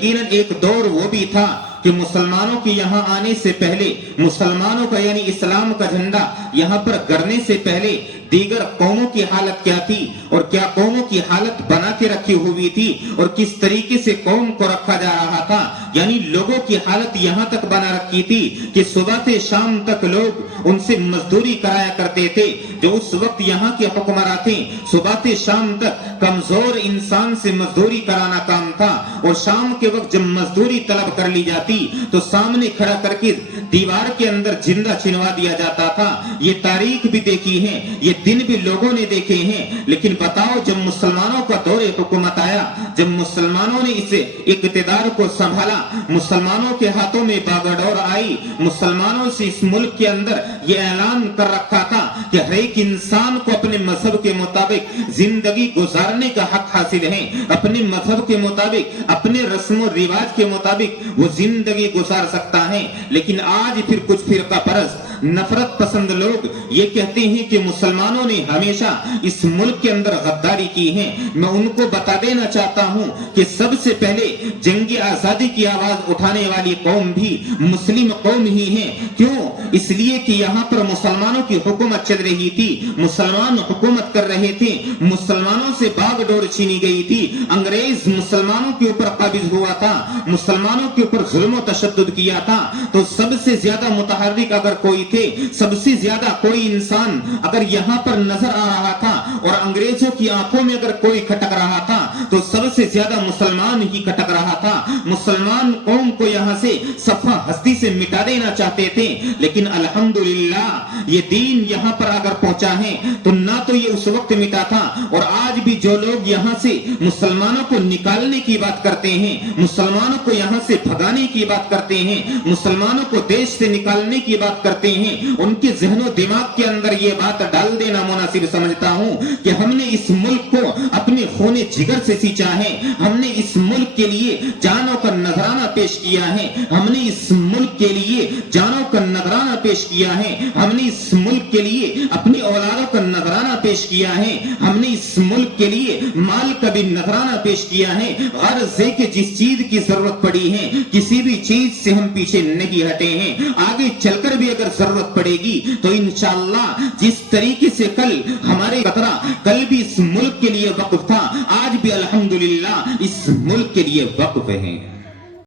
यकीनन एक दौर वो भी था कि मुसलमानों के यहाँ आने से पहले, मुसलमानों का यानी इस्लाम का झंडा यहाँ पर गड़ने से पहले दीगर कौमों की हालत क्या थी और क्या कौमों की हालत बना के रखी हुई थी और किस तरीके से कौम को रखा जा रहा था। यानी लोगों की हालत यहाँ तक बना रखी थी कि सुबह से शाम तक लोग उनसे मजदूरी कराया करते थे। जो उस वक्त यहाँ के हुक्मरान थे, सुबह से शाम तक कमजोर इंसान से मजदूरी कराना काम था और शाम के वक्त जब मजदूरी तलब कर ली जाती तो सामने खड़ा करके दीवार के अंदर जिंदा छिनवा दिया जाता था। ये तारीख भी देखी है, ये दिन भी लोगों ने देखे हैं। लेकिन बताओ, जब मुसलमानों का दौर हुकूमत आया, जब मुसलमानों ने इसे इक़्तिदार को संभाला, मुसलमानों के हाथों में बागडोर आई, मुसलमानों से इस मुल्क के अंदर ये ऐलान कर रखा था कि हर एक इंसान को अपने मजहब के मुताबिक जिंदगी गुजारने का हक हासिल है, अपने मजहब के मुताबिक, अपने रस्म और रिवाज के मुताबिक वो जिंदगी गुजार सकता है। लेकिन आज फिर कुछ फिरका परस्त नफरत पसंद लोग ये कहते हैं कि मुसलमानों ने हमेशा इस मुल्क के अंदर गद्दारी की है। मैं उनको बता देना चाहता हूं कि सबसे पहले जंगी आजादी की आवाज उठाने वाली कौम भी मुस्लिम कौम ही है। क्यों? इसलिए कि यहाँ पर मुसलमानों की हुकूमत चल रही थी, मुसलमान हुकूमत कर रहे थे, मुसलमानों से बागडोर छीनी गई थी, अंग्रेज मुसलमानों के ऊपर काबिज हुआ था, मुसलमानों के ऊपर जुल्म तशद्दुद किया था। तो सबसे ज्यादा मुतहर्रिक अगर कोई थे, सबसे ज्यादा कोई इंसान अगर यहाँ पर नजर आ रहा था और अंग्रेजों की आंखों में अगर कोई खटक रहा था तो सबसे ज्यादा मुसलमान ही खटक रहा था। मुसलमान कौम को यहाँ से सफा हस्ती से मिटा देना चाहते थे। लेकिन अल्हम्दुलिल्लाह ये दीन यहाँ पर अगर पहुंचा है तो ना तो ये उस वक्त मिटा था, और आज भी जो लोग यहाँ से मुसलमानों को निकालने की बात करते हैं, मुसलमानों को यहाँ से भगाने की बात करते हैं, मुसलमानों को देश से निकालने की बात करते हैं, उनके ज़हनो दिमाग के अंदर ये बात डाल देना मुनासिब समझता हूँ कि हमने इस मुल्क को अपने खूने जिगर से सींचा है, हमने इस मुल्क के लिए जानों का नजराना पेश किया है, हमने इस मुल्क के लिए जानों का नजराना पेश किया है, हमने इस मुल्क के लिए अपनी औलादों का नजराना पेश किया है, हमने इस मुल्क के लिए माल का भी नजराना पेश किया है। गर्ज है कि जिस चीज की जरूरत पड़ी है, किसी भी चीज से हम पीछे नहीं हटे हैं। आगे चलकर भी अगर जरूरत पड़ेगी तो इंशाअल्लाह जिस तरीके से कल हमारे कतरा कल भी इस मुल्क के लिए वक्फ था, आज भी अल्हम्दुलिल्लाह इस मुल्क के लिए वक्फ है।